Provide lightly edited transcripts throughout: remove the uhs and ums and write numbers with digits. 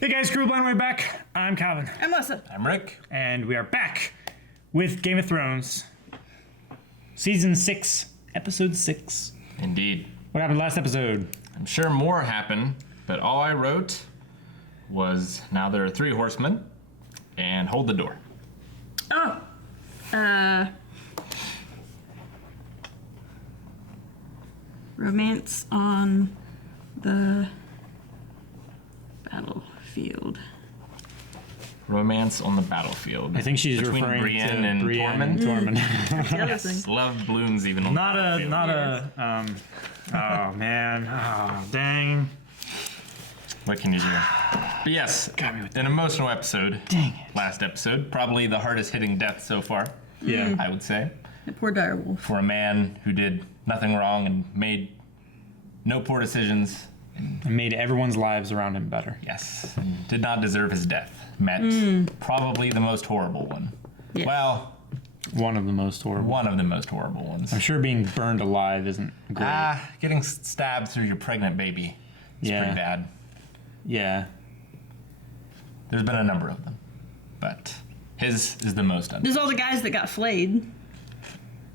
Hey guys, Crew Blind Way back. I'm Calvin. I'm Lessa. I'm Rick. And we are back with Game of Thrones. Season 6, Episode 6. Indeed. What happened last episode? I'm sure more happened, but all I wrote was now there are 3 horsemen and hold the door. Oh. Romance on the battlefield. Romance on the battlefield. I think she's between referring Brienne to and Brienne Tommen. That's the other thing. Yes, love blooms even on the battlefield. Oh man, oh dang. What can you do? But yes, Got me with an emotional episode. Dang it. Last episode, probably the hardest hitting death so far. Yeah. I would say, The poor direwolf. for a man who did nothing wrong and made no poor decisions. It made everyone's lives around him better. Yes, and did not deserve his death. Met probably the most horrible one. Yes. Well, One of the most horrible. one of the most horrible ones. I'm sure being burned alive isn't great. Getting stabbed through your pregnant baby is Yeah. pretty bad. Yeah. There's been a number of them, but his is the most There's all the guys that got flayed.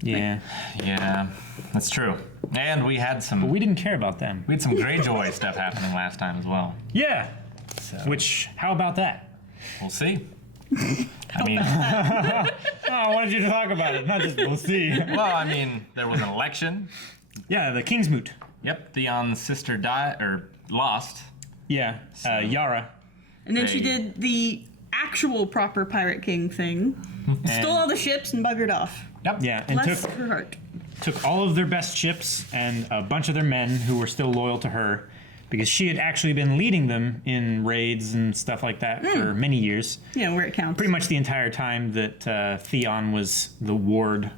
Yeah. Yeah, that's true. And we had some We didn't care about them. Greyjoy stuff happening last time as well. Yeah. So Which, how about that? we'll see. I mean, Oh, I wanted you to talk about it, not just we'll see. there was an election. Yeah, the Kingsmoot. Yep, Theon's sister died or lost. Yeah, Yara. And then she They- did the actual proper Pirate King thing. Stole all the ships and buggered off. Yep. Yeah, and Bless took her heart. all of their best ships and a bunch of their men who were still loyal to her because she had actually been leading them in raids and stuff like that for many years. Yeah, where it counts. Pretty much the entire time that Theon was the ward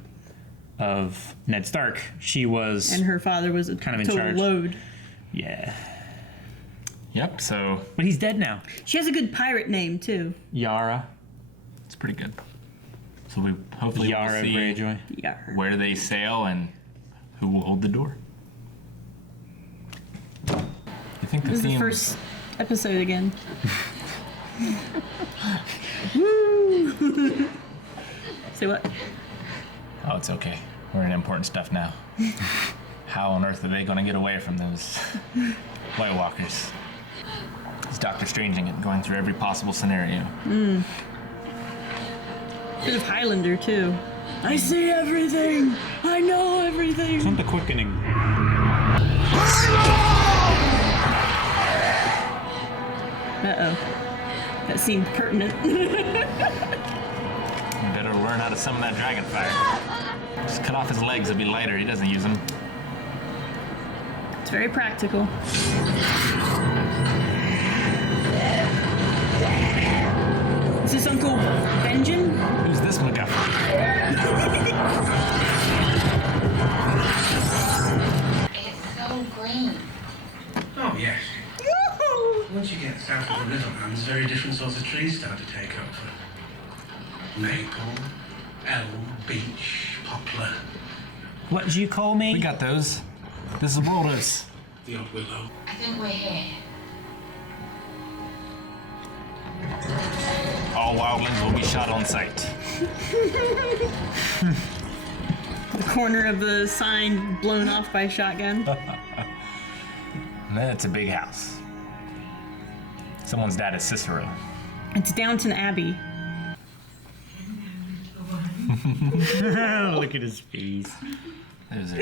of Ned Stark. She was... And her father was a Kind of in total charge. load. Yeah. Yep. So But he's dead now. She has a good pirate name, too. Yara. it's pretty good. So we hopefully will Yara see Greyjoy. Yeah. where they sail and who will hold the door. I think the This is the theme. first episode again. Woo! Say what? Oh, it's okay. We're in important stuff now. How on earth are they going to get away from those White Walkers? It's Doctor Stranging it, going through every possible scenario. Bit of Highlander, too. I see everything! I know everything! It's not the quickening. Uh-oh. That seemed pertinent. You better learn how to summon that dragon fire. Just cut off his legs, it'll be lighter. He doesn't use them. It's very practical. Is this Uncle Benjen? Who's this MacGuffin? It's so green. Oh, yes. Once you get south of the Riverlands, very different sorts of trees start to take over. Maple, elm, beech, poplar, What did you call me? We got those. This is Walrus. the odd willow. I think we're here. All wildlings will be shot on sight. The corner of the sign blown off by a shotgun. And then it's a big house. Someone's dad is Cicero. It's Downton Abbey. Look at his face. Those are,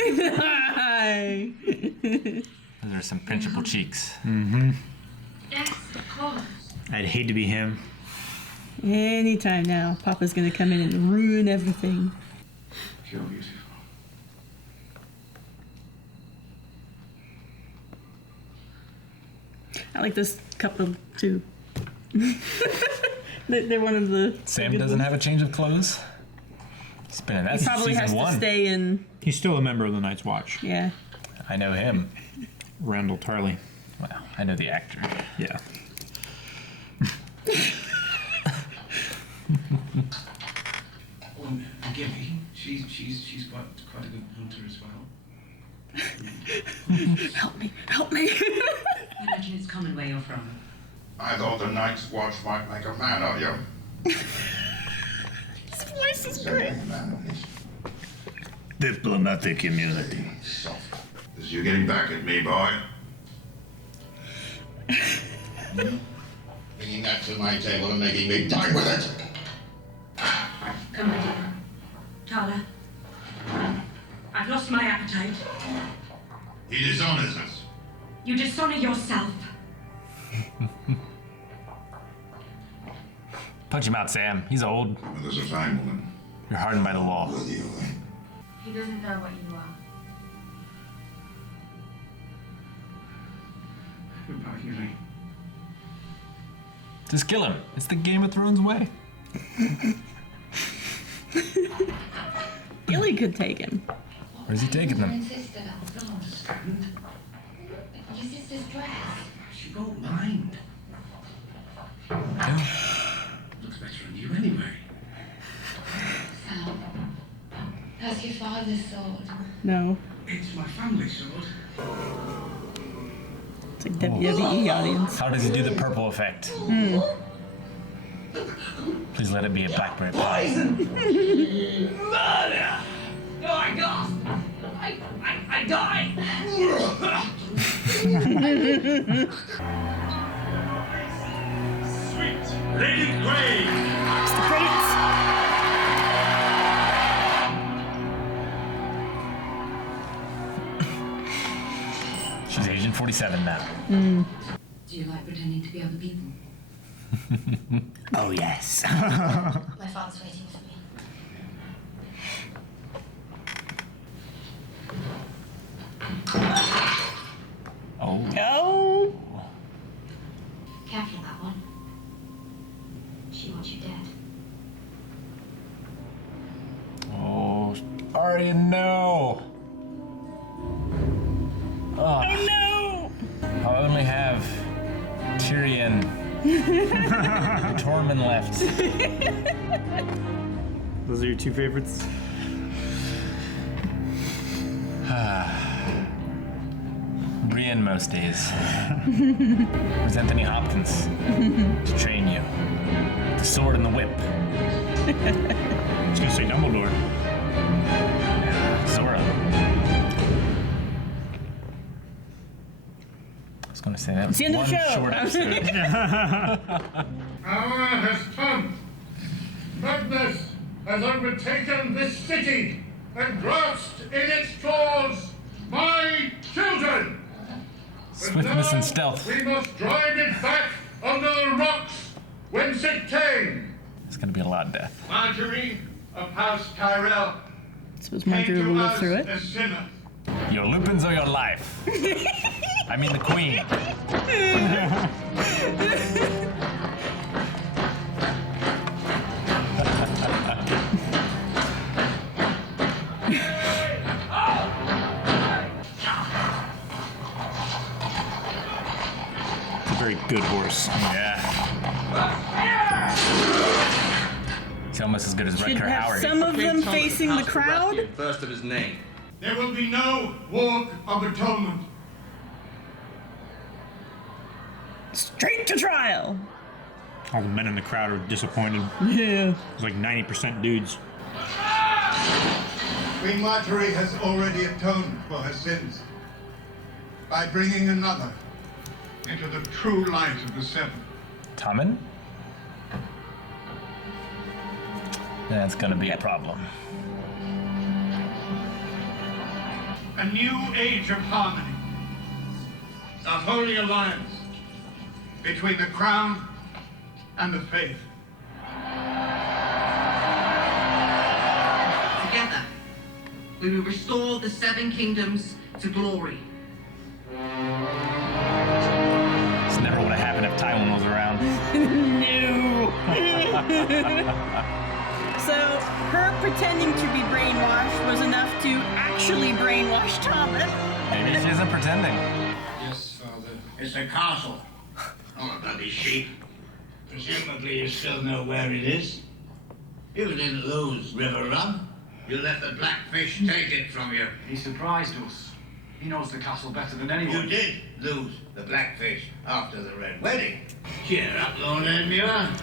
Hi! those are some principal cheeks. Yes, of course. I'd hate to be him. Anytime now, Papa's gonna come in and ruin everything. You're beautiful. I like this couple too. They're one of the. Sam doesn't have a change of clothes. He's been in that He since probably season has one. to stay in. He's still a member of the Night's Watch. Yeah. I know him. Randall Tarley. Wow, I know the actor. Yeah. Oh, and Gibby, she's quite a good hunter as well. Help me! Help me! I imagine it's common where you're from. I thought the Night's Watch might make a man of you. His voice is great. Diplomatic immunity. This you getting back at me, boy? Bringing that to my table and making me dine with it. Come on, dear. Tala. I've lost my appetite. He dishonors us. You dishonor yourself. Punch him out, Sam. He's old. Mother's a fine woman. You're hardened by the law. With you. He doesn't know what you are. Pardon me. Just kill him. It's the Game of Thrones way. Gilly could take him. Where's he taking Your them? sister. I don't understand. Your sister's dress. She won't mind. Yeah. Looks better on you anyway. Sam, that's your father's sword. No. It's my family sword. It's like WWE audience. How does he do the purple effect? Please let it be a blackberry pie. Murder! No, I gasp! I die! Sweet Lady Grey! It's the credits. She's Agent 47 now. Do you like pretending to be other people? Oh, yes. My father's waiting for me. Oh. Oh. Careful, that one. She wants you dead. Oh. Arya, no. Oh, No. I'll only have Tyrion and Tommen left. Those are your two favorites? Brienne most days. Where's Anthony Hopkins to train you? The sword and the whip. I was gonna say Dumbledore. Zora. I was going to say that. It's the end of the one show. short episode. Hour has come. Madness has overtaken this city and grasped in its claws my children. Swiftness and stealth. We must drive it back under the rocks whence it came. It's going to be a lot of death. Margaery of House Tyrell Suppose came Marjorie to will live us through it. a sinner. Your Lupins or your life? I mean the queen. It's a very good horse. Yeah. It's almost as good as Should Rutger have Howard. some of them facing the crowd. First of his name. There will be no walk of atonement. Straight to trial. All the men in the crowd are disappointed. Yeah. It's like 90% dudes. Queen Margaery has already atoned for her sins by bringing another into the true light of the Seven. Tommen? That's gonna be a problem. A new age of harmony. A holy alliance between the crown and the faith. Together, we will restore the Seven Kingdoms to glory. This never would have happened if Tywin was around. No. So her pretending to be brainwashed was enough to actually brainwash Tommen. Maybe she isn't pretending. Yes, Father. It's a castle. Not a bloody sheep. Presumably you still know where it is. You didn't lose Riverrun. You let the Blackfish take it from you. He surprised us. He knows the castle better than anyone. You did lose the Blackfish after the Red Wedding. Cheer up, Lord Edmure.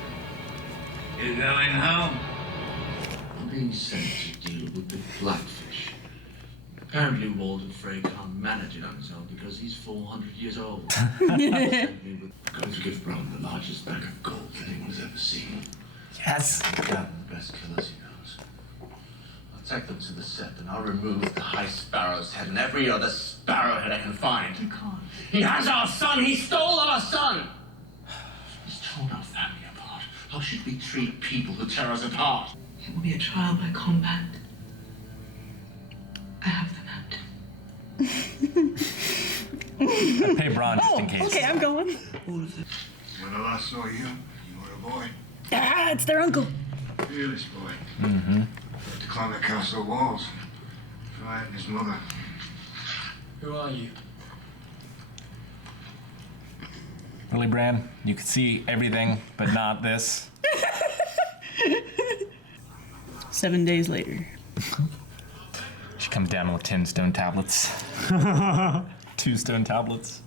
You're going home. I'm being sent to deal with the Blackfish. Apparently Walden Frey can't manage it on his own because he's 400 years old. I'm going to give Bran the largest bag of gold that anyone's ever seen. Yes. The best killers he knows. I'll take them to the set and I'll remove the High Sparrow's head and every other sparrow head I can find. You can't. He has our son! He stole our son! He's torn our family apart. How should we treat people who tear us apart? It will be a trial by combat. I have the map. I'd pay Bron just in case. Okay, I'm going. When I last saw you, you were a boy. Ah, it's their uncle. Fearless boy. Mm-hmm. To climb the castle walls. Frey and his mother. Who are you? Really, Bran? You could see everything, but not this. 7 days later. She comes down with 10 stone tablets. 2 stone tablets.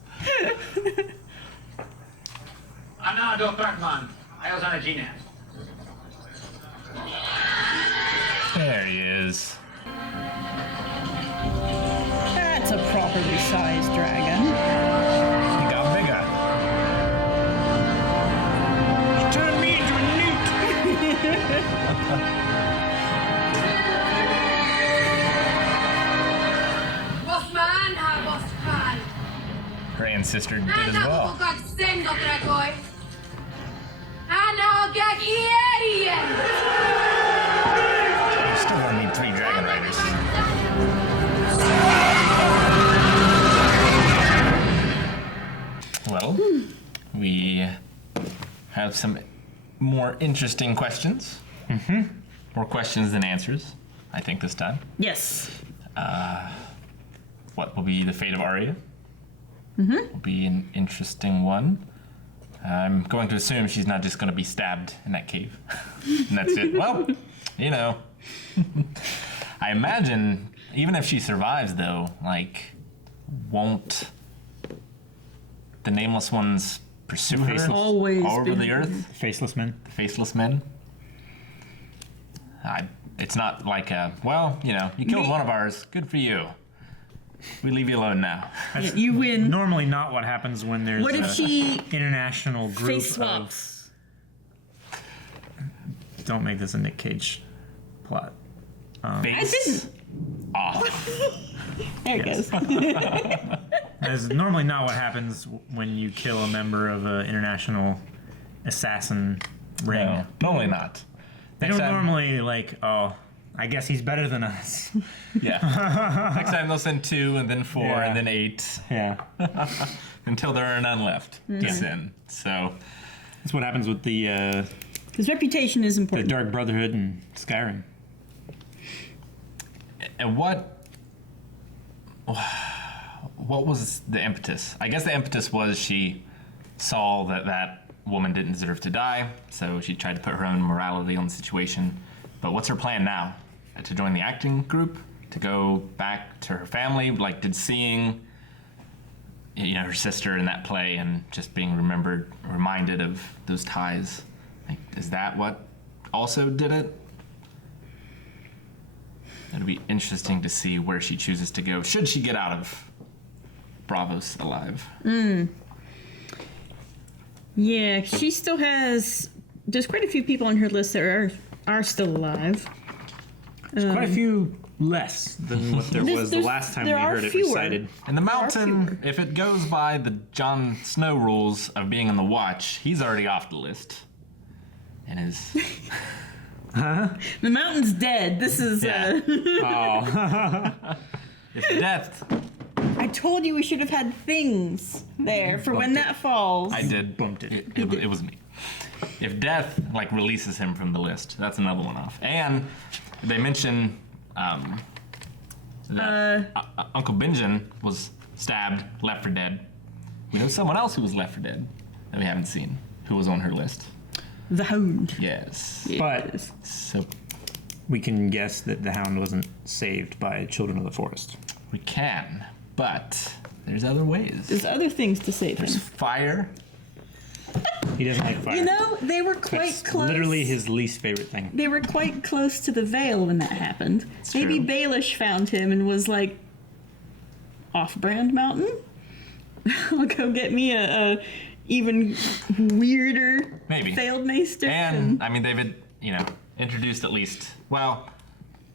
Anna do Bergman. I was on a Gina. There he is. That's a properly sized dragon. He got bigger. He turned me into a newt. Her ancestor did as well. You still gonna need 3 dragon riders. Well, we have some more interesting questions. Mm-hmm. More questions than answers, I think, this time. Yes. What will be the fate of Arya? Will be an interesting one. I'm going to assume she's not just going to be stabbed in that cave. And that's it. Well, you know. I imagine, even if she survives, though, like, won't the Nameless Ones pursue her Always all over been the earth? Faceless men. The Faceless Men? It's not like a, well, you know, you killed one of ours. Good for you. We leave you alone now. That's You win. Normally not what happens when there's What if she international group face of... swaps? Don't make this a Nick Cage plot. Face off. There it goes. That's normally not what happens when you kill a member of an international assassin ring. No, normally not. They don't normally like, oh, I guess he's better than us. Yeah. Next time they'll send 2 and then 4 Yeah. and then 8 Yeah. until there are none left to send. So That's what happens with the His reputation is important. Dark Brotherhood and Skyrim. and what was the impetus? I guess the impetus was she saw that woman didn't deserve to die, so she tried to put her own morality on the situation. But what's her plan now? To join the acting group? To go back to her family? Like, did seeing, you know, her sister in that play and just being reminded of those ties, like, is that what also did it? It'll be interesting to see where she chooses to go. Should she get out of Bravos alive? Yeah, she still has. There's quite a few people on her list that are still alive. There's quite a few less than what there was the last time we heard it recited. And the mountain, if it goes by the Jon Snow rules of being on the watch, he's already off the list. And is... The mountain's dead. This is. Yeah. If death... I told you we should have had things there for when that falls. I did. Bumped it. It was me. If death, like, releases him from the list, that's another one off. And they mention that Uncle Benjen was stabbed, left for dead. We know someone else who was left for dead that we haven't seen, who was on her list. The Hound. Yes. But So we can guess that the Hound wasn't saved by Children of the Forest. we can, But there's other ways. There's other things to save There's him. fire. He doesn't like fire. You know, they were quite That's close. literally his least favorite thing. They were quite close to the Vale when that happened. Maybe true. Baelish found him and was like, off-brand mountain? I'll go get me a even weirder Maybe. failed maester. And I mean, they've introduced at least. Well,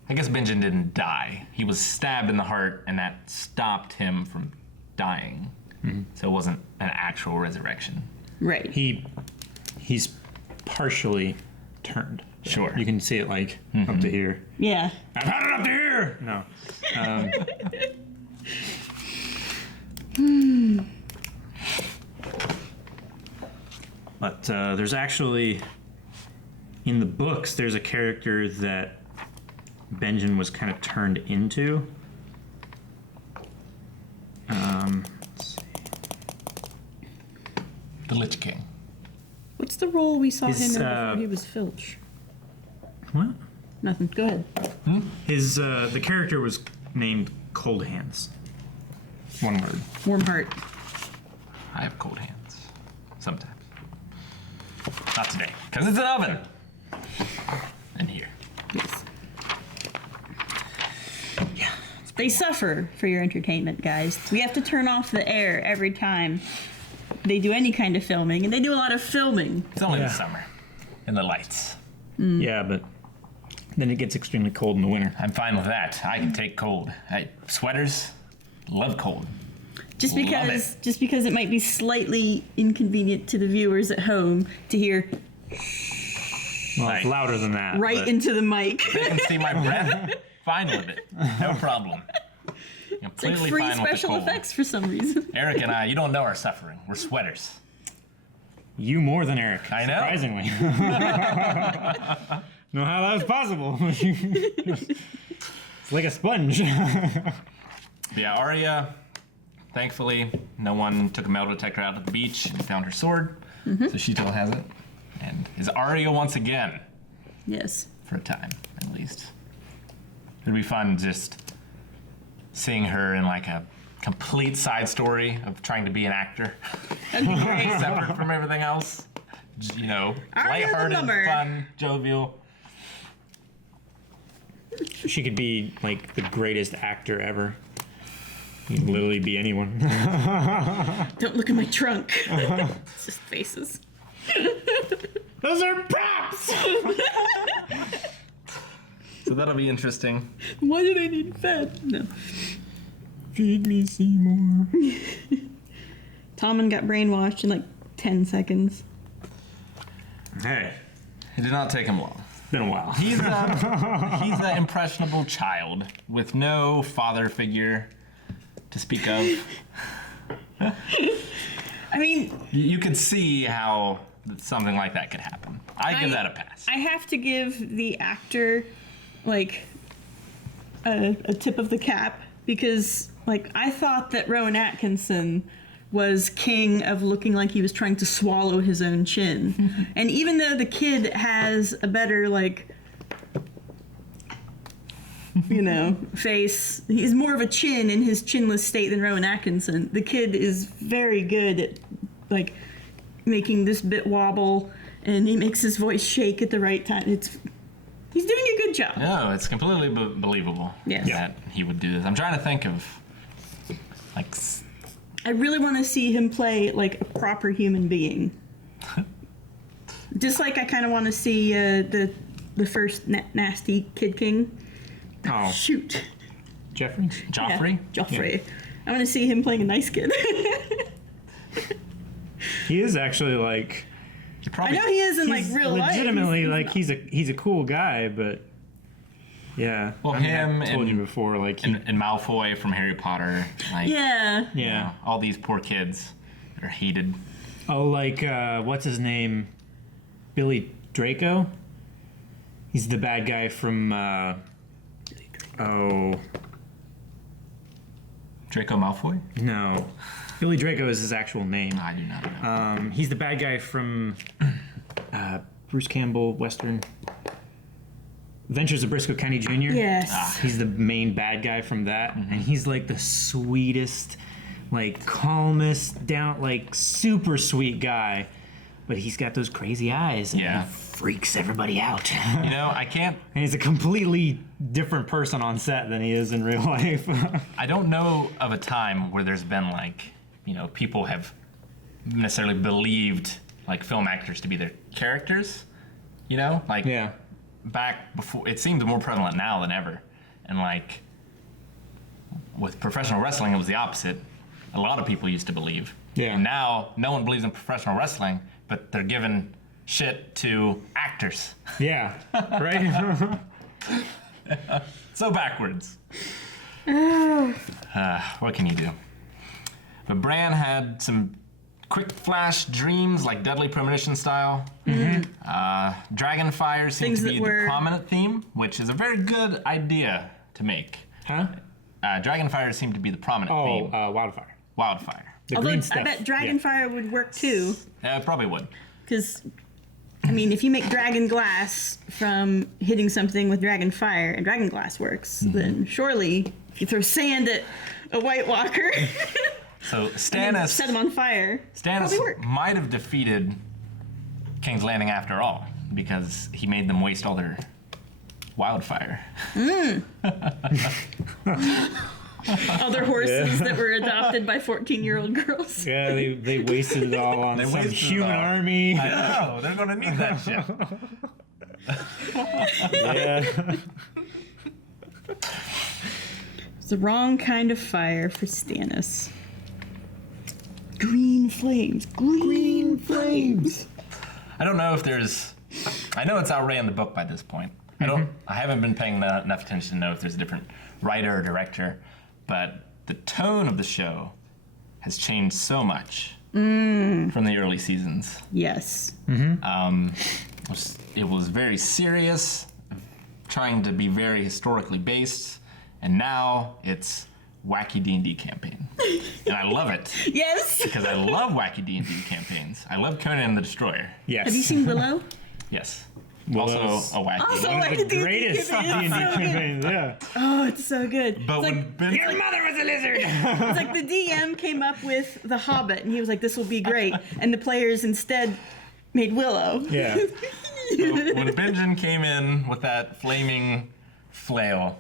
I guess Benjen didn't die. He was stabbed in the heart, and that stopped him from dying. So it wasn't an actual resurrection. Right. He's partially turned. Sure. You can see it like up to here. Yeah. I've had it up to here. No. But there's actually, in the books, there's a character that Benjen was kind of turned into. Let's see. The Lich King. What's the role we saw him His, in before he was Filch? What? Nothing. Go ahead. His the character was named Cold Hands. One word. Warm heart. I have cold hands. Sometimes. Not today, because it's an oven. In here. Yes. Yeah. They suffer for your entertainment, guys. We have to turn off the air every time they do any kind of filming, and they do a lot of filming. It's only the summer. And the lights. Yeah, but then it gets extremely cold in the winter. I'm fine with that. I can take cold. Sweaters, love cold. Just Love because it might be slightly inconvenient to the viewers at home to hear Well, it's louder than that. right but into the mic. They can see my breath. Fine with it. No problem. It's like Completely free fine with the special cold. effects for some reason. Eric and I, you don't know our suffering. We're sweaters. You more than Eric. I know. Surprisingly. Know how that was possible. It's like a sponge. Yeah, Arya, thankfully, no one took a metal detector out at the beach and found her sword. So she still has it. And is Arya once again, Yes. for a time, at least. It'd be fun just seeing her in like a complete side story of trying to be an actor. That'd be great. Separate from everything else. You know, Arya the lighthearted, Mummer. fun, jovial. She could be like the greatest actor ever. You can literally be anyone. Don't look at my trunk. It's just faces. Those are props! So that'll be interesting. Why do they need fed? No. Feed me, Seymour. Tommen got brainwashed in like 10 seconds. Hey, It did not take him long. it's been a while. He's the impressionable child with no father figure to speak of. I mean, You could see how something like that could happen. I give that a pass. I have to give the actor like a tip of the cap because like I thought that Rowan Atkinson was king of looking like he was trying to swallow his own chin. And even though the kid has a better like face, he's more of a chin in his chinless state than Rowan Atkinson. The kid is very good at like making this bit wobble, and he makes his voice shake at the right time. He's doing a good job. No, it's completely believable Yes. that he would do this. I'm trying to think of like I really want to see him play like a proper human being. Just like I kind of want to see the first nasty Kid King. Oh, Shoot. Jeffrey? Joffrey. Yeah, Joffrey. I want to see him playing a nice kid. He is actually like I know he is in like he's real life. legitimately like he's a cool guy, but yeah. Well, I mean, him I told and- you before, like he, And Malfoy from Harry Potter. Like, Yeah. you yeah. know, all these poor kids that are hated. Oh, like what's his name? Billy Draco. He's the bad guy from Draco Malfoy? no. Billy Draco is his actual name. I do not know. He's the bad guy from Bruce Campbell Western. Ventures of Briscoe County Jr. Yes. He's the main bad guy from that, and he's like the sweetest, like calmest, down, like super sweet guy. But he's got those crazy eyes, and he freaks everybody out. You know, I can't. And he's a completely different person on set than he is in real life. I don't know of a time where there's been like, you know, people have necessarily believed like film actors to be their characters. You know, like back before, it seems more prevalent now than ever. And like with professional wrestling, it was the opposite. A lot of people used to believe. Yeah. And now no one believes in professional wrestling, but they're giving shit to actors. Yeah, right? So backwards. What can you do? But Bran had some quick flash dreams, like Deadly Premonition style. Dragonfire seems to be the prominent theme, which is a very good idea to make. Huh? Dragonfire seemed to be the prominent theme. Wildfire. Wildfire. Although I bet Dragonfire would work too. Yeah, it probably would. Because, I mean, if you make dragon glass from hitting something with dragon fire and dragon glass works, then surely if you throw sand at a White Walker So and Stannis set him on fire, Stannis might have defeated King's Landing after all, because he made them waste all their wildfire. Other horses that were adopted by 14-year-old girls. Yeah, they wasted it all on some human army. I know, they're gonna need that shit. Yeah. It's the wrong kind of fire for Stannis. Green flames. Green flames. I don't know if there's. I know it's outright in the book by this point. I haven't been paying enough attention to know if there's a different writer or director, but the tone of the show has changed so much from the early seasons. Yes. It was very serious, trying to be very historically based, and now it's wacky D&D campaign, and I love it. Yes. Because I love wacky D&D campaigns. I love Conan the Destroyer. Yes. Have you seen Willow? Yes. Willow's Also a wacky. Also one of wacky the greatest D&D campaigns. Yeah. Oh, it's so good. But it's when like, Ben, Your mother was a lizard. it's like the DM came up with The Hobbit, and he was like, this will be great. And the players instead made Willow. Yeah. when Benjen came in with that flaming flail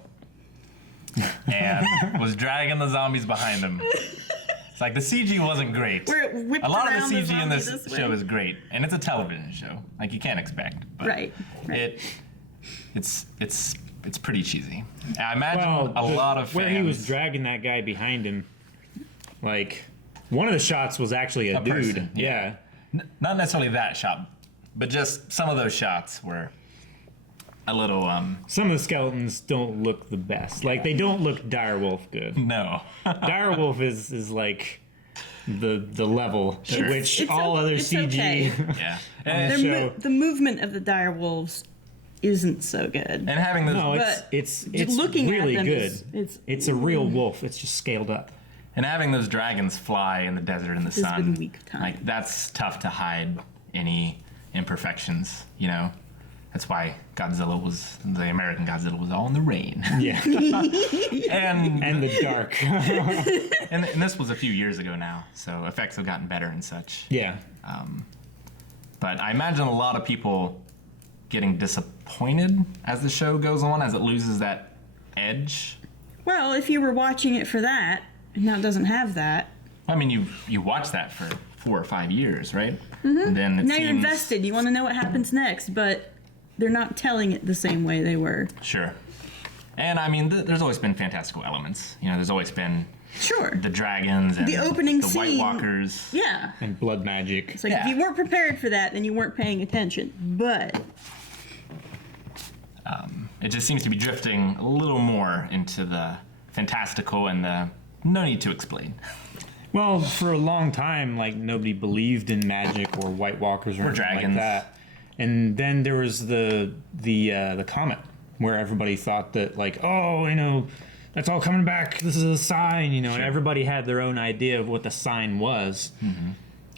and was dragging the zombies behind him, it's like the CG wasn't great. Where it whipped A lot of around the CG in zombie this show way. is great, and it's a television show, like you can't expect. But Right. It's pretty cheesy. I imagine a lot of fans. where he was dragging that guy behind him, like one of the shots was actually a dude. person, Yeah. Not necessarily that shot, but just some of those shots were a little Some of the skeletons don't look the best. Like they don't look direwolf good. no. Direwolf is like the level at which It's all other it's CG okay. Yeah. on the show. The movement of the dire wolves isn't so good. And having those No, But it's looking at really them good. is- It's a real wolf. It's just scaled up. And having those dragons fly in the desert in the This has sun, been weak time. like that's tough to hide any imperfections, you know? That's why the American Godzilla was all in the rain. Yeah. and The dark. and this was a few years ago now, so effects have gotten better and such. Yeah. But I imagine a lot of people getting disappointed as the show goes on, as it loses that edge. Well, if you were watching it for that, and now it doesn't have that, I mean, you watch that for 4 or 5 years, right? And then it now seems, you're invested. You want to know what happens next, but they're not telling it the same way they were. Sure. And I mean, there's always been fantastical elements. You know, there's always been Sure. the dragons and The opening the White scene- Walkers. Yeah. And blood magic. It's like Yeah. if you weren't prepared for that, then you weren't paying attention. But It just seems to be drifting a little more into the fantastical and the no need to explain. Well, for a long time, like nobody believed in magic or White Walkers or anything dragons. like that. And then there was the comet, where everybody thought that like, oh, you know, that's all coming back. This is a sign, you know. And everybody had their own idea of what the sign was.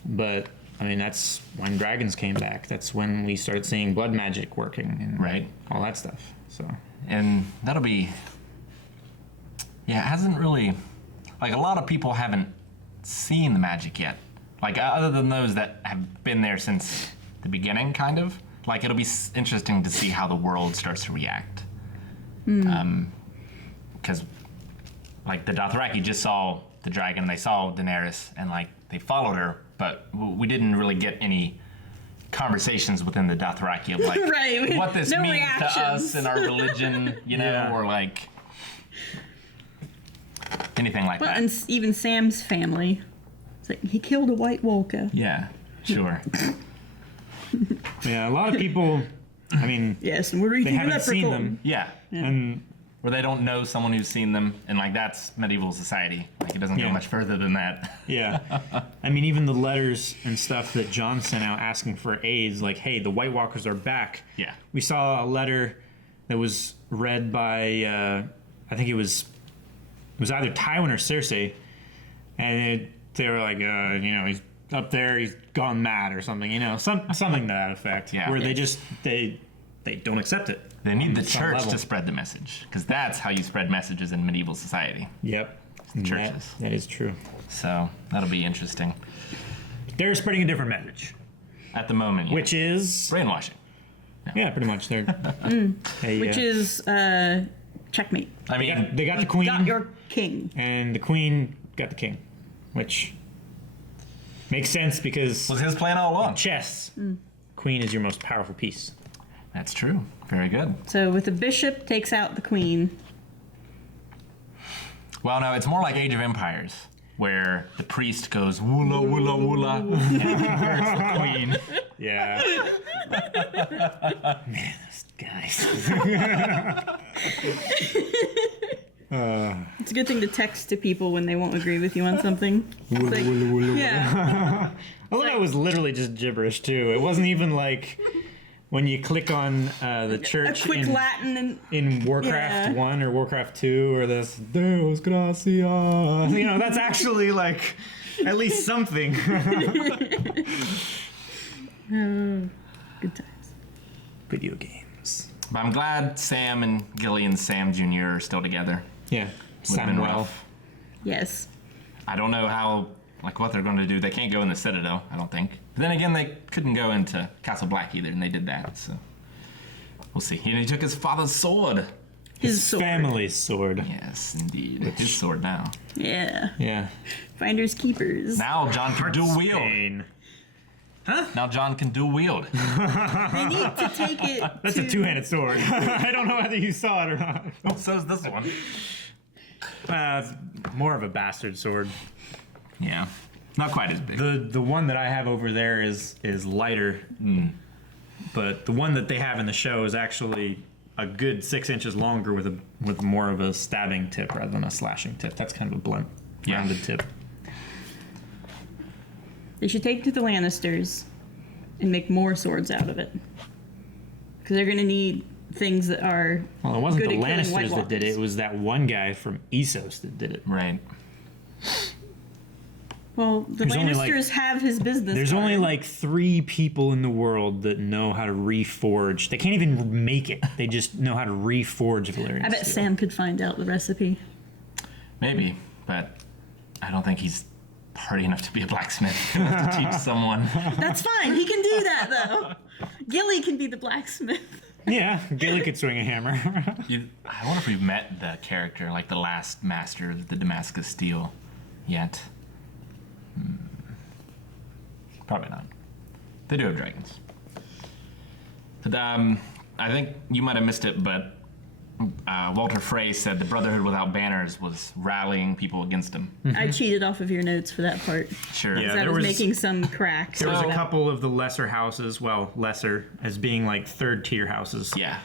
But I mean, that's when dragons came back. That's when we started seeing blood magic working and all that stuff. So, and that'll be, it hasn't really, like, a lot of people haven't seen the magic yet. Like, other than those that have been there since the beginning, kind of. Like, it'll be interesting to see how the world starts to react. Because, like, the Dothraki just saw the dragon, they saw Daenerys, and, like, they followed her, but we didn't really get any conversations within the Dothraki of, like, what this means to us and our religion, you know, or, like, anything like that. And even Sam's family. It's like, he killed a White Walker. Yeah, sure. Yeah, a lot of people, I mean, yes, and we're eating they haven't seen them. Yeah. And or they don't know someone who's seen them, and, like, that's medieval society. Like, it doesn't go much further than that. Yeah. I mean, even the letters and stuff that Jon sent out asking for aids, like, hey, the White Walkers are back. Yeah. We saw a letter that was read by, I think it was either Tywin or Cersei, and they were like, you know, he's up there, he's gone mad or something, you know, something to that effect. Yeah. Where they just, they don't accept it. They need the church to spread the message, because that's how you spread messages in medieval society. Yep. Churches. That is true. So that'll be interesting. They're spreading a different message. At the moment, which is brainwashing. Yeah, pretty much. They're which is checkmate. I mean, they got the queen. Got your king. And the queen got the king, which makes sense because was his plan all along. Chess. Queen is your most powerful piece. That's true. Very good. So with the bishop takes out the queen. Well, no, it's more like Age of Empires, where the priest goes woola woola woola and converts the queen. Yeah. Man, those guys. It's a good thing to text to people when they won't agree with you on something. Like, yeah. I thought that was literally just gibberish too. It wasn't even like when you click on the church a quick Latin in Warcraft 1 or Warcraft 2 or this Deus gracias. You know, that's actually like at least something. Good times. Video games. But I'm glad Sam and Gilly and Sam Jr. are still together. Yeah. Samuel. Yes. I don't know how, like, what they're going to do. They can't go in the Citadel, I don't think. But then again, they couldn't go into Castle Black either, and they did that, so we'll see. And he took his father's sword. His sword. Family's sword. Yes, indeed. His sword now. Yeah. Yeah. Finders keepers. Now Jon can dual wield. Heartsbane. Huh? Now Jon can dual wield. They need to take it. That's a two-handed sword. I don't know whether you saw it or not. Oh, so's this one. It's more of a bastard sword. Yeah. Not quite as big. The one that I have over there is lighter. But the one that they have in the show is actually a good 6 inches longer with more of a stabbing tip rather than a slashing tip. That's kind of a blunt, rounded tip. They should take it to the Lannisters and make more swords out of it. Because they're going to need things that are Well, it wasn't good the at killing White Lannisters that did it. Walkers. It was that one guy from Essos that did it. Right. Well, the There's only, Lannisters have his business There's card. only like 3 people in the world that know how to reforge. They can't even make it. They just know how to reforge Valyrian I bet steel. Sam could find out the recipe. Maybe, but I don't think he's hardy enough to be a blacksmith. He'll have to teach someone. That's fine. He can do that, though. Gilly can be the blacksmith. Yeah, Gilly could swing a hammer. I wonder if we've met the character, like the last master of the Damascus steel, yet. Probably not. They do have dragons. But I think you might have missed it, but Walter Frey said the Brotherhood without banners was rallying people against him. I cheated off of your notes for that part. Sure. Yeah, I was making some cracks. There was a couple of the lesser houses, well, lesser as being like third tier houses. Yeah.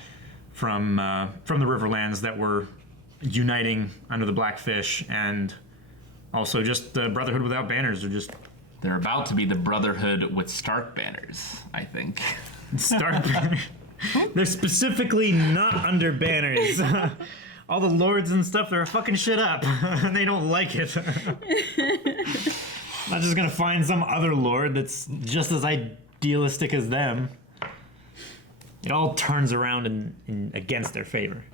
From the Riverlands that were uniting under the Blackfish, and also just the Brotherhood without banners are just. They're about to be the Brotherhood with Stark banners, I think. Stark banners. They're specifically not under banners. All the lords and stuff, they're fucking shit up. And they don't like it. I'm not just gonna find some other lord that's just as idealistic as them. It all turns around in against their favor.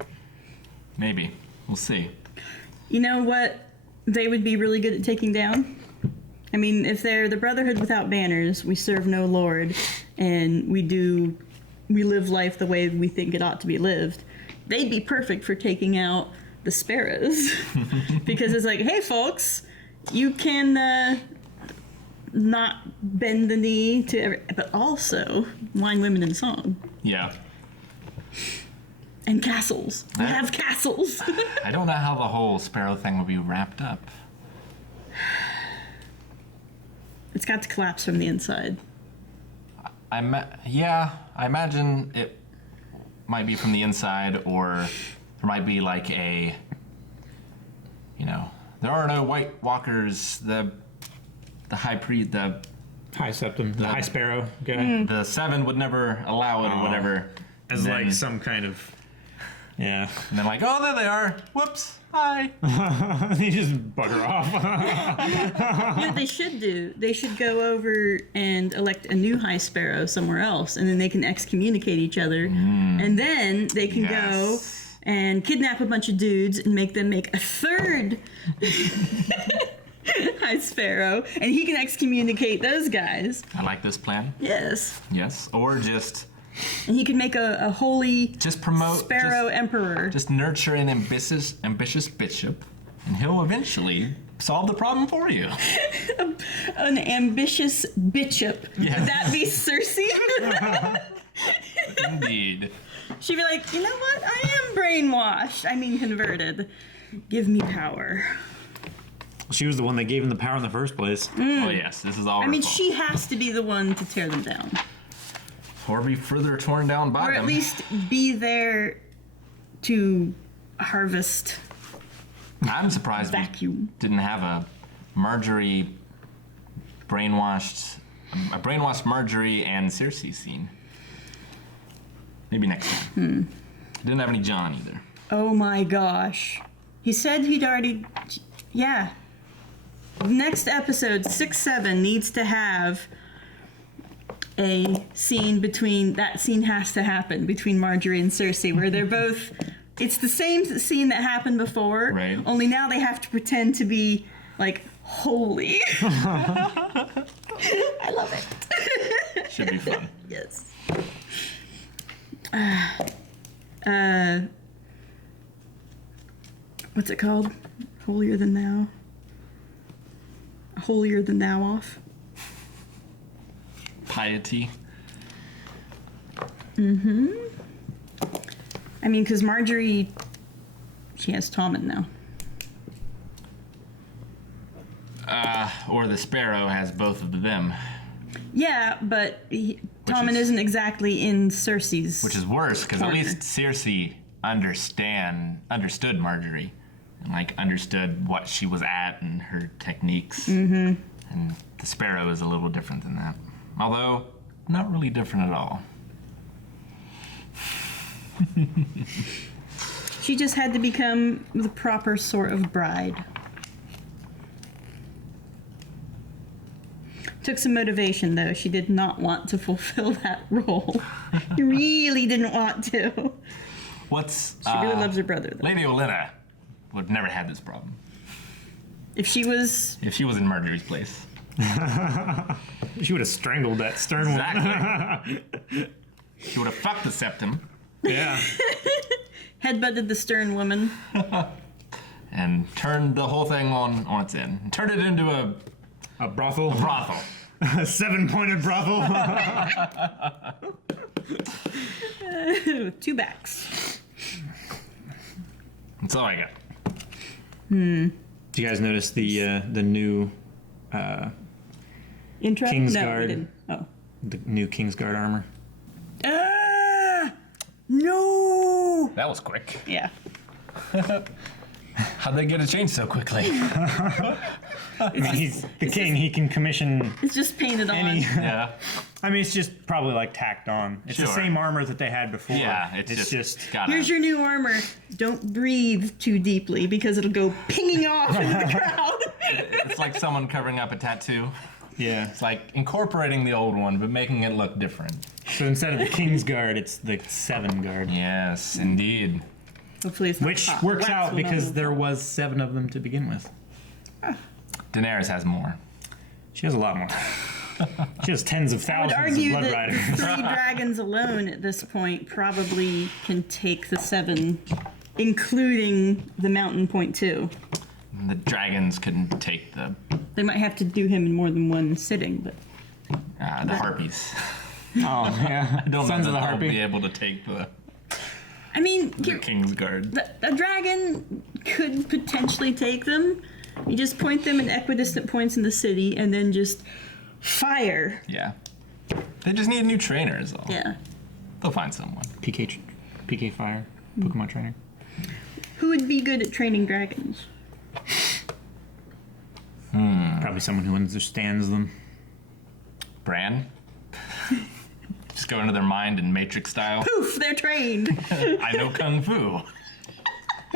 Maybe. We'll see. You know what they would be really good at taking down? I mean, if they're the Brotherhood without banners, we serve no lord, and we live life the way we think it ought to be lived, they'd be perfect for taking out the Sparrows. Because it's like, hey folks, you can not bend the knee to but also wine, women, and song. Yeah. And castles. We have castles. I don't know how the whole Sparrow thing will be wrapped up. It's got to collapse from the inside. I imagine it might be from the inside, or there might be like a, there are no White Walkers. The high priest, the High Septum, the High Sparrow guy. The Seven would never allow it or whatever. As like some kind of, yeah. And then like, oh, there they are. Whoops. Hi. They just bugger off. You know what they should do? They should go over and elect a new High Sparrow somewhere else, and then they can excommunicate each other. And then they can go and kidnap a bunch of dudes and make them make a third High Sparrow, and he can excommunicate those guys. I like this plan. Yes. Yes. Or just... And he can make a holy just promote Sparrow Emperor. Just nurture an ambitious bishop, and he'll eventually solve the problem for you. An ambitious bishop. Yes. Would that be Cersei? Indeed. She'd be like, you know what? I am brainwashed. I mean, converted. Give me power. She was the one that gave him the power in the first place. Oh yes, this is all. I mean, she has to be the one to tear them down. Or be further torn down by them. Or at least be there to harvest. I'm surprised vacuum. We didn't have a brainwashed Margaery and Cersei scene. Maybe next time. Didn't have any Jon either. Oh my gosh. He said he'd already... Yeah. Next episode, 6-7, needs to have a scene between... That scene has to happen between Margaery and Cersei, where they're both... It's the same scene that happened before, right. Only now they have to pretend to be, like, holy. I love it. Should be fun. Yes. What's it called? Holier than thou? Holier than thou off? Piety. Mm-hmm. I mean, because Margaery, she has Tommen now. Or the Sparrow has both of them. Yeah, but Tommen isn't exactly in Cersei's. Which is worse, because at least Cersei understood Margaery. And, like, understood what she was at and her techniques. Mm-hmm. And the Sparrow is a little different than that. Although, not really different at all. She just had to become the proper sort of bride. Took some motivation, though. She did not want to fulfill that role. She really didn't want to. She really loves her brother, though. Lady Olenna would never have this problem. If she was in Margaery's place. She would have strangled that stern one. Exactly. She would have fucked the septum. Yeah. Headbutted the stern woman. And turned the whole thing on its end. Turned it into a brothel. A brothel. A 7-pointed brothel. With 2 backs. That's all I got. Do you guys notice the new intro? Kingsguard? No, we didn't. Oh. The new Kingsguard armor. No! That was quick. Yeah. How'd they get it changed so quickly? He's the king. He can commission. It's just painted on. Yeah. I mean, it's just probably like tacked on. It's the same armor that they had before. Yeah, it's just Here's your new armor. Don't breathe too deeply because it'll go pinging off into the crowd. It's like someone covering up a tattoo. Yeah. It's like incorporating the old one, but making it look different. So instead of the Kingsguard, it's the 7 guard. Yes, indeed. Hopefully it's not Which hot. works Wax out will not because move. there was 7 of them to begin with. Daenerys has more. She has a lot more. She has tens of I would thousands of argue blood that riders. 3 dragons alone at this point probably can take the 7, including the Mountain Point 2. The dragons couldn't take the They might have to do him in more than one sitting, but harpies. Oh, yeah. I don't Sons know of the that they'll Harpy. be able to take the I mean, Kingsguard. a dragon could potentially take them. You just point them in equidistant points in the city and then just fire. Yeah. They just need a new trainer is all. Yeah. They'll find someone. PK Fire, Pokemon trainer. Who would be good at training dragons? Probably someone who understands them. Bran? Just go into their mind in Matrix style. Poof, they're trained. I know Kung Fu.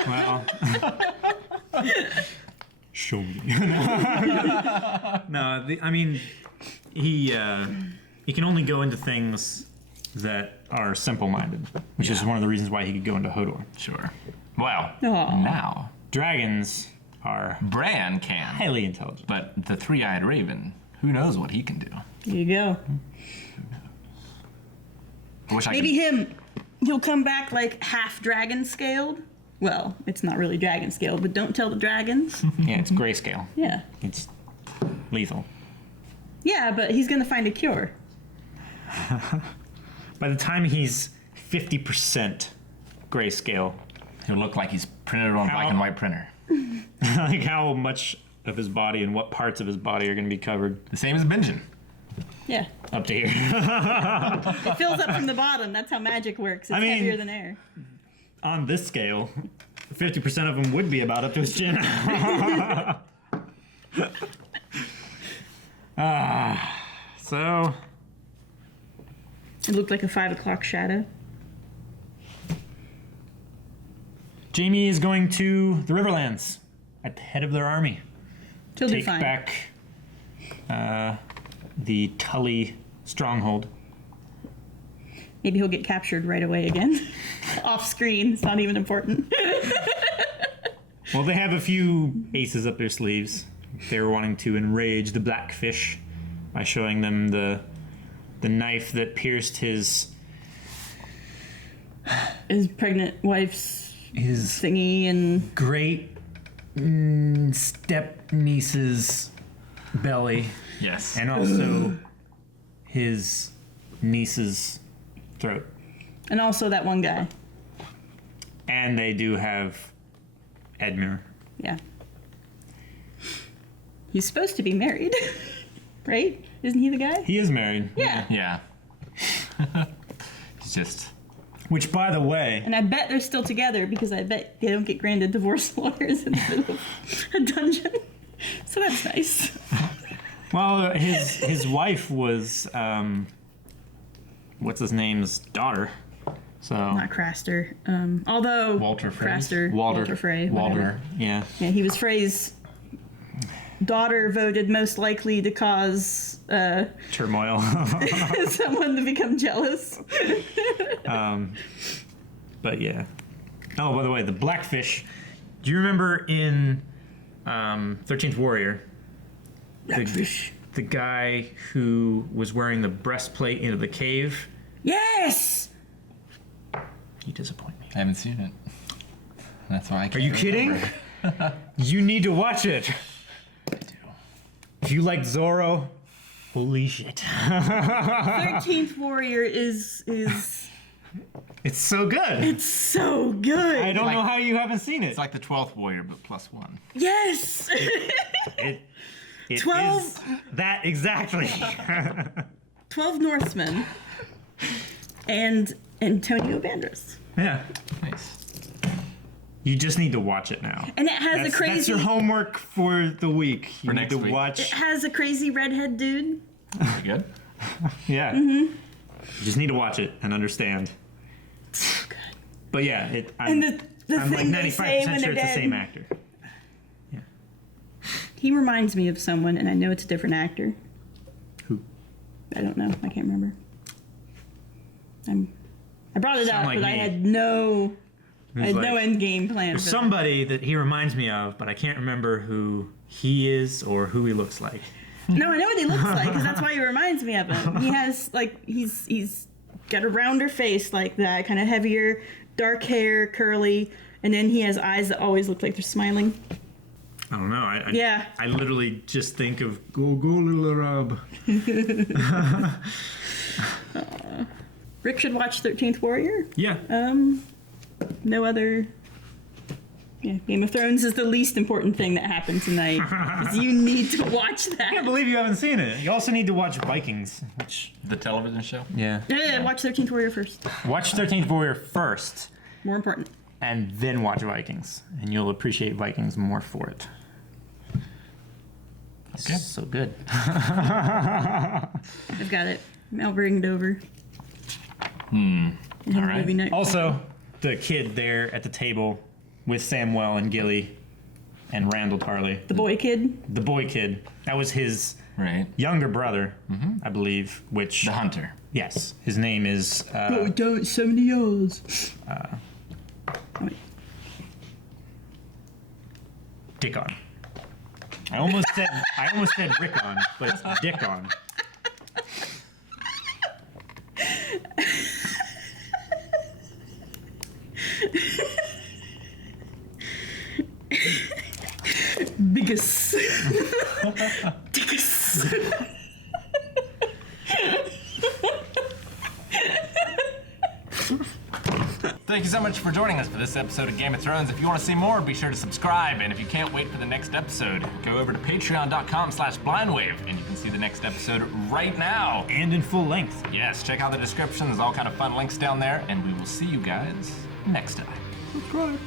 Well, show me. No, I mean, he can only go into things that are simple-minded, which is one of the reasons why he could go into Hodor. Sure. Well, Aw. now Dragons are Bran can, highly intelligent. but the three-eyed raven, who knows what he can do? There you go. I wish I Maybe could. him. He'll come back like half dragon scaled. Well, it's not really dragon scaled, but don't tell the dragons. Yeah, it's grayscale. Yeah. It's lethal. Yeah, but he's gonna find a cure. By the time he's 50% grayscale, He'll look like he's printed on black and white printer. like how much of his body and what parts of his body are going to be covered? The same as Benjen. Yeah. Up to here. It fills up from the bottom. That's how magic works. It's I mean- heavier than air. On this scale, 50% of him would be about up to his chin. So It looked like a 5 o'clock shadow. Jaime is going to the Riverlands at the head of their army. He'll do Take fine. back the Tully stronghold. Maybe he'll get captured right away again. Off screen. It's not even important. Well, they have a few aces up their sleeves. They're wanting to enrage the Blackfish by showing them the knife that pierced his Pregnant wife's his thingy and great step niece's belly, Yes. and also his niece's throat. and also that one guy. And they do have Edmure. Yeah. He's supposed to be married, right? Isn't he the guy? He is married. Yeah. Yeah. It's just. Which, by the way, And I bet they're still together because I bet they don't get granted divorce lawyers in the middle of a dungeon. So that's nice. well, his wife was what's his name's daughter. So Not Craster. Although Walter Frey? Craster. Walter Frey. Walter. whatever. Yeah. Yeah, he was Frey's daughter, voted most likely to cause Turmoil. someone to become jealous. But yeah. Oh, by the way, the Blackfish. Do you remember in 13th Warrior? Blackfish. The guy who was wearing the breastplate into the cave? Yes! You disappoint me. I haven't seen it. That's why I can't. Are you kidding? remember. You need to watch it. I do. If you like Zorro, holy shit. 13th Warrior is It's so good. so good. I don't like- know how you haven't seen it. It's like the 12th warrior, but +1. Yes! It 12 is that exactly. 12 Northmen and Antonio Banderas. Yeah. Nice. You just need to watch it now. And it has That's, a crazy that's your homework for the week. You For need next to week. watch. It has a crazy redhead dude. Pretty good. Yeah. You just need to watch it and understand. So good. But yeah, I'm And the like thing they say 95% when sure they're it's the dead. same actor. He reminds me of someone, and I know it's a different actor. Who? I don't know. I can't remember. I brought it up, like but me. I had no end game plan. There's for somebody that he reminds me of, but I can't remember who he is or who he looks like. that. No, I know what he looks like, because that's why he reminds me of him. He has, like, he's got a rounder face like that, kind of heavier, dark hair, curly, and then he has eyes that always look like they're smiling. I don't know. I literally just think of go little Rob. Rick should watch 13th Warrior. Yeah. No other. Yeah, Game of Thrones is the least important thing that happened tonight. 'Cause you need to watch that. I can't believe you haven't seen it. You also need to watch Vikings, which The television show? yeah. Yeah, watch 13th Warrior first. Watch 13th Warrior first, More important. and then watch Vikings, and you'll appreciate Vikings more for it. Okay. So good. I've got it. I'll bring it over. All right. Movie night. Also, the kid there at the table with Samwell and Gilly and Randall Tarley. The boy kid. The boy kid. That was his Right. younger brother, I believe, which... The hunter. Yes. His name is... Don't 70 yards. Dickon. I almost said Rickon, but it's Dickon. Biggest. Dickest. Thank you so much for joining us for this episode of Game of Thrones. If you want to see more, be sure to subscribe. And if you can't wait for the next episode, go over to patreon.com/blindwave and you can see the next episode right now. And in full length. Yes, check out the description. There's all kind of fun links down there. And we will see you guys next time. Subscribe.